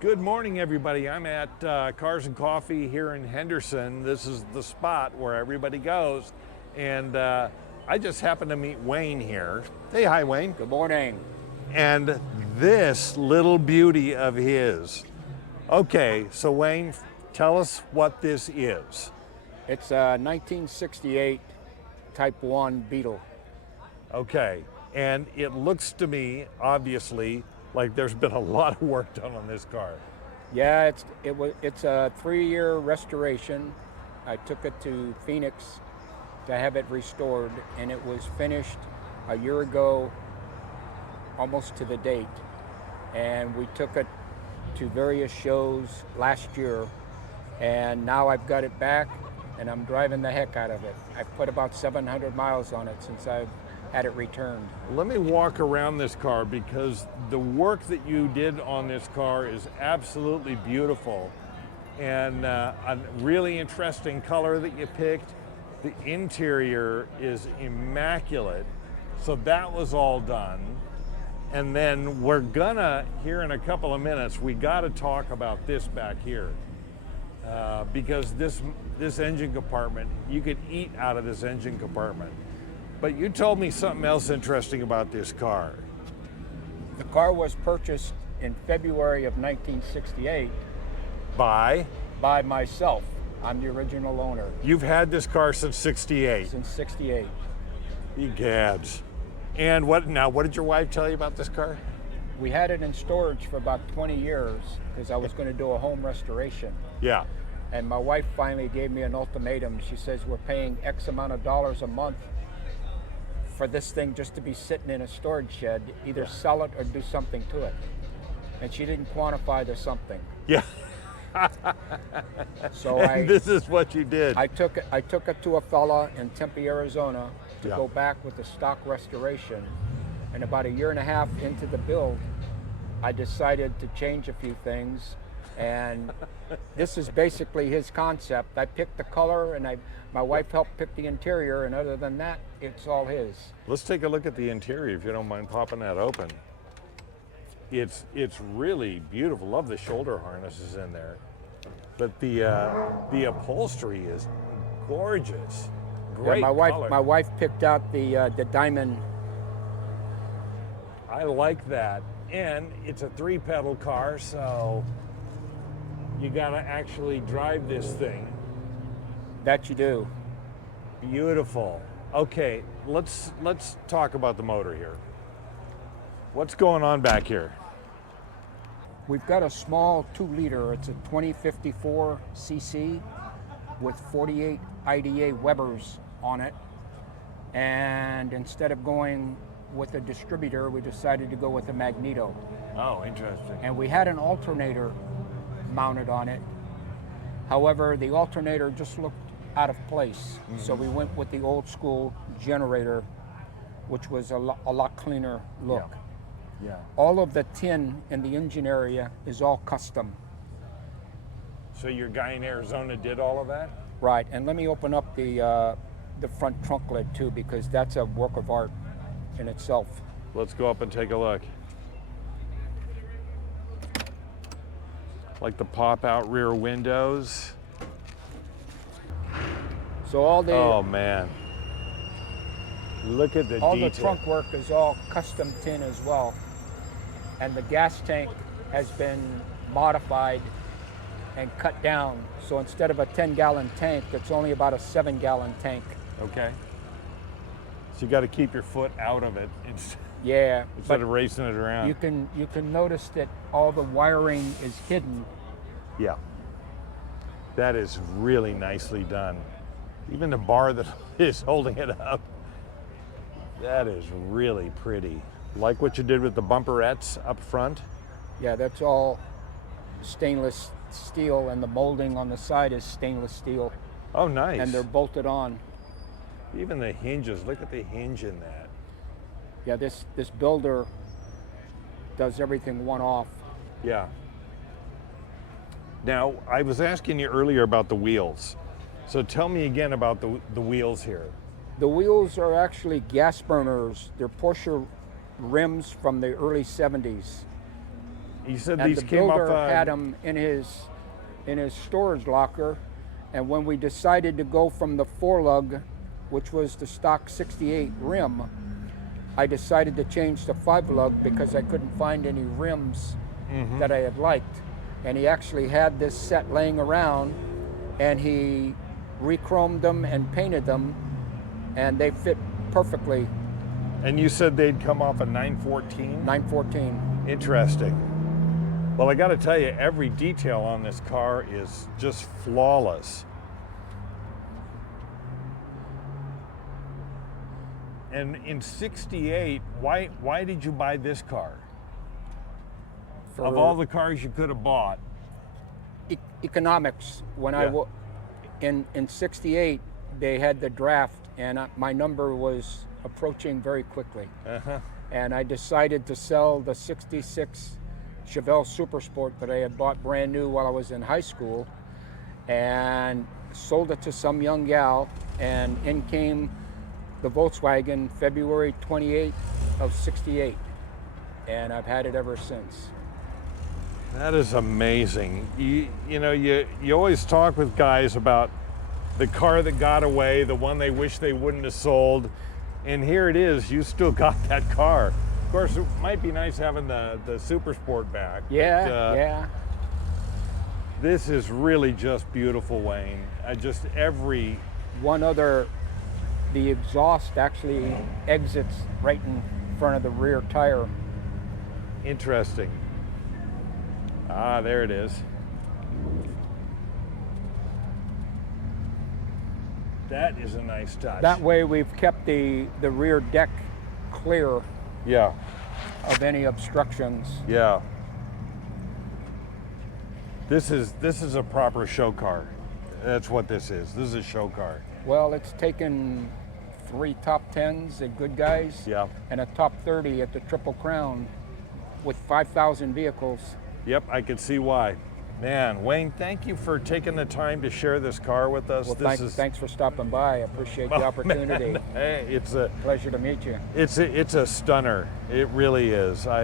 Good morning, everybody. I'm at Cars and Coffee here in Henderson. This is the spot where everybody goes. And I just happened to meet Wayne here. Say hi, Wayne. Good morning. And this little beauty of his. Okay, so Wayne, tell us what this is. It's a 1968 Type 1 Beetle. Okay, and it looks to me, obviously, like there's been a lot of work done on this car. Yeah, it's a 3-year restoration. I took it to Phoenix to have it restored, and it was finished a year ago, almost to the date. And we took it to various shows last year, and now I've got it back, and I'm driving the heck out of it. I've put about 700 miles on it since I've had it returned. Let me walk around this car because the work that you did on this car is absolutely beautiful, and a really interesting color that you picked. The interior is immaculate, so that was all done. And then we're gonna, here in a couple of minutes, we gotta talk about this back here. Because this engine compartment, you could eat out of this engine compartment. But you told me something else interesting about this car. The car was purchased in February of 1968 By? by myself. I'm the original owner You've had this car since '68. since 68. Egads. And what did your wife tell you about this car? We had it in storage for about 20 years because I was going to do a home restoration. Yeah. And my wife finally gave me an ultimatum. She says, we're paying X amount of dollars a month for this thing just to be sitting in a storage shed. Either sell it or do something to it. And she didn't quantify the something. Yeah. So And this is what you did. I took it to a fella in Tempe, Arizona to Yeah. go back with the stock restoration. And about a year and a half into the build, I decided to change a few things. And this is basically his concept. I picked the color, and my wife helped pick the interior, and other than that, it's all his. Let's take a look at the interior if you don't mind popping that open. It's really beautiful. Love the shoulder harnesses in there. But the upholstery is gorgeous. Great Yeah, color. my wife picked out the diamond. I like that. And it's a 3-pedal car, so you gotta actually drive this thing. That you do. Beautiful. Okay, let's talk about the motor here. What's going on back here? We've got a small 2-liter. It's a 2054 cc with 48 IDA Webers on it. And instead of going with a distributor, we decided to go with a magneto. Oh, interesting. And we had an alternator mounted on it. However, the alternator just looked out of place. So we went with the old school generator, which was a lot cleaner look. Yeah. All of the tin in the engine area is all custom. So your guy in Arizona did all of that? Right, and let me open up the front trunk lid too, because that's a work of art in itself. Let's go up and take a look. Like the pop-out rear windows. So all the Oh man. Look at the all detail. the trunk work is all custom tin as well. And the gas tank has been modified and cut down. So instead of a 10-gallon tank, it's only about a 7-gallon tank. Okay. So you got to keep your foot out of it Yeah, instead of racing it around. you can notice that all the wiring is hidden. Yeah. That is really nicely done. Even the bar that is holding it up. That is really pretty. Like what you did with the bumperettes up front? Yeah, that's all stainless steel, and the molding on the side is stainless steel, Oh, nice. and they're bolted on. Even the hinges, look at the hinge in that. Yeah, this builder does everything one off. Yeah. Now, I was asking you earlier about the wheels. So tell me again about the wheels here. The wheels are actually gas burners. They're Porsche rims from the early 70s. You said And these the came builder off. had them in his storage locker. And when we decided to go from the 4-lug, which was the stock 68 rim, I decided to change to 5-lug because I couldn't find any rims that I had liked. And he actually had this set laying around, and he re-chromed them and painted them, and they fit perfectly. And you said they'd come off a 914? 914. Interesting. Well, I got to tell you, every detail on this car is just flawless. And in '68, why did you buy this car? Of all the cars you could have bought. Economics. When in '68, they had the draft, and my number was approaching very quickly. And I decided to sell the '66 Chevelle Super Sport that I had bought brand new while I was in high school, and sold it to some young gal, and in came the Volkswagen February 28th of '68, and I've had it ever since. That is amazing. You know, you always talk with guys about the car that got away, the one they wish they wouldn't have sold, and here it is, you still got that car. Of course, it might be nice having the Super Sport back. Yeah, but, yeah. This is really just beautiful, Wayne. Just every... One other, the exhaust actually exits right in front of the rear tire. Interesting. Ah, there it is. That is a nice touch. That way we've kept the rear deck clear Yeah, of any obstructions. yeah. This is a proper show car. That's what this is. This is a show car. Well, it's taken 3 top 10s at Good Guys, Yeah. and a top 30 at the Triple Crown with 5,000 vehicles. Yep, I could see why. Man, Wayne, thank you for taking the time to share this car with us. Well, thanks for stopping by. I appreciate the opportunity. Man, hey, it's a Pleasure to meet you. it's a stunner. It really is.